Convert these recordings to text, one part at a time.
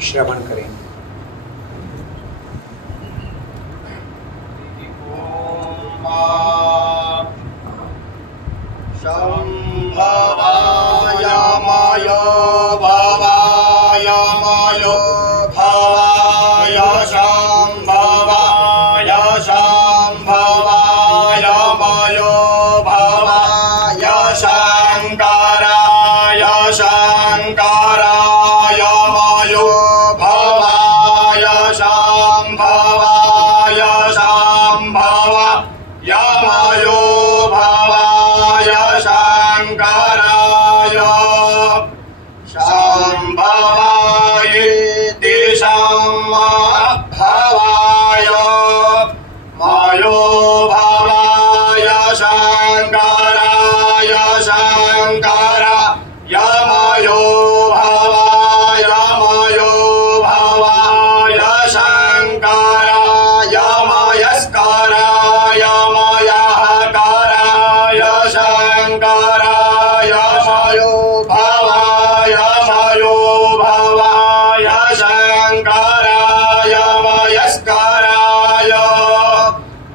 श्रवण करेंगे। शंभवाय मायो भवाय मायो भवाय शंभवाय शंभवाय मायो भवाय शंकराय शंकराय मायो भवाय शंभवाय शंभवाय मायो भवाय शंकराय शंभवाय भवाय मायो भवाय शंकराय शंकराय मायो भवाय मायो भवाय शंकराय मयस्कराय मयहकराय शंकराय मायो भवाय मायो भवाय शंकराय मयस्कराय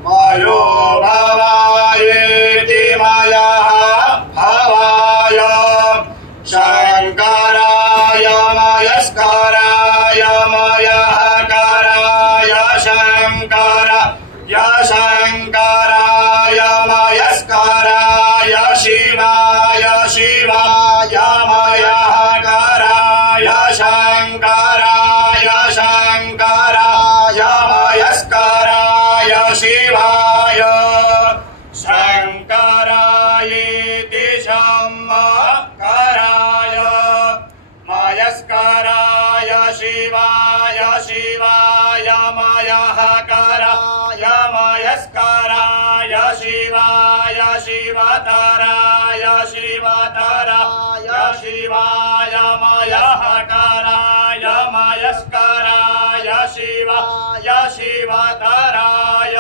मायो भवायेति मयः भवाय शंकराय मयस्कराय मयहकराय शंकराय शंकराय मयस्कराय शिवाय शिवाय मयहकराय शंकराय शंकराय मयस्कराय शिवाय शंकरायेति शंकराय मयस्कराय शिवाय शिवाय मयहकराय मयस्कराय शिवाय शिवतराय शिवतराय शिवाय मयहकराय मयस्कराय शिवाय शिवतराय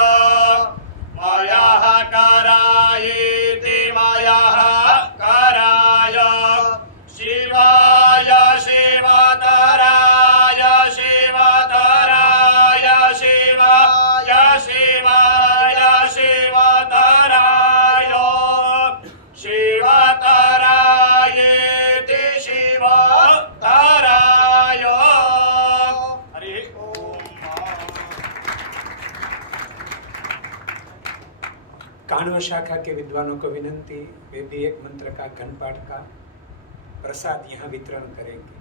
मयहकरायेति मयहकराय शिवाय शिवतराय शिवतराय शिवाय शिवाय शिवतराय शिवतरायेति शिवतराय। हरि ओम। काण्व शाखा के विद्वानों को विनंती, वे भी एक मंत्र का घनपाठ का प्रसाद यहाँ वितरण करेंगे।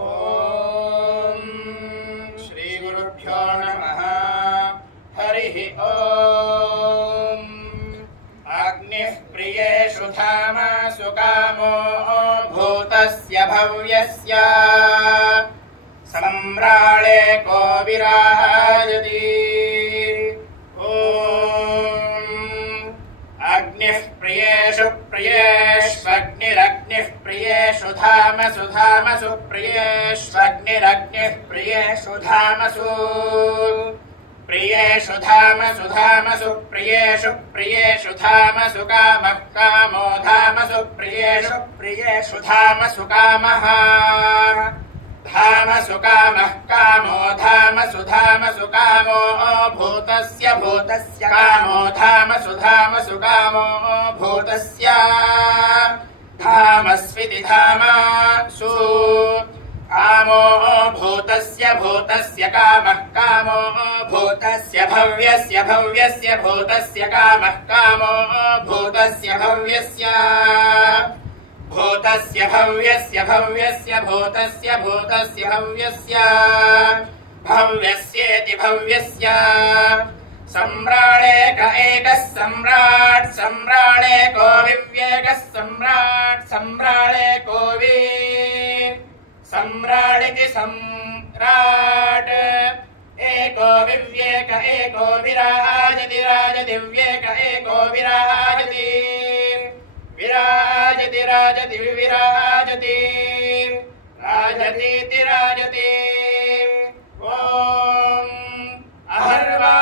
ओम श्री गुरुभ्यो नमः। हरिः ओम। अग्निः प्रियेषु धामसु कामो भूतस्य भव्यस्य सम्राळे को विराजति। अग्निः प्रियेषु प्रियेष्वग्निरग्निः प्रियेषु धामसु धामसु प्रियेष्वग्निरग्निः प्रियेषु धामसु प्रियेषु धामसु धामसु प्रियेषु प्रियेषु धामसु कामः कामो धामसु प्रियेषु प्रियेषु धामसु कामः धामसु कामः कामो धामसु धामसु कामो भूतस्य भूतस्य कामो धामसु धामसु कामो भूतस्य धामस्विति धामसु कामो भूतस्य भूतस्य कामः कामो भूतस्य भव्यस्य भव्यस्य भूतस्य कामः कामो भूतस्य भव्यस्य भूतस्य भव्यस्य भव्यस्य भूतस्य भूतस्य भव्यस्य भव्यस्येति भव्यस्य सम्राळे क एकः सम्राट् सम्राळे को विवेकः सम्राट् सम्राळे को वि सम्राडिति सम्राट् एको विवेक एको विराजति राजति विवेक एको विराजति विराजति राजति विराजति राजतीति राजति। ओम अहर्वा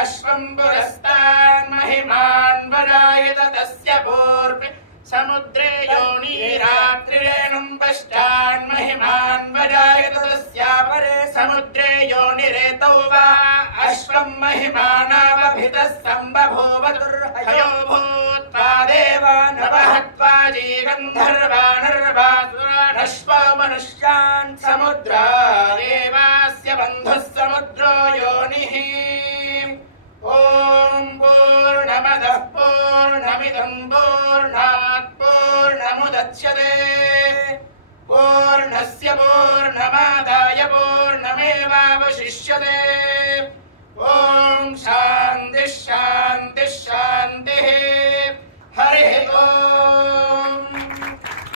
अश्वं पुरस्तान् महिमान् वरायत तस्य पूर्वे समुद्रे योनिरात्रिरेणुं पश्चान् महिमान् वजायत तस्यापरे समुद्रे योनिरेतौ वा अश्वं महिमानावभितः सम्बभूवतुर्हयो भूत्वा देवानवहत्वा जीगन्धर्वानर्वासुरानश्वा मनुष्यान् समुद्रा देवास्य बन्धुः समुद्रो योनिः। ॐ पूर्णमदः पूर्णमिदं पूर्णात् पूर्णमुदच्यते पूर्णस्य पूर्णमादाय पूर्णमेवावशिष्यते। ॐ शान्तिः शान्तिः।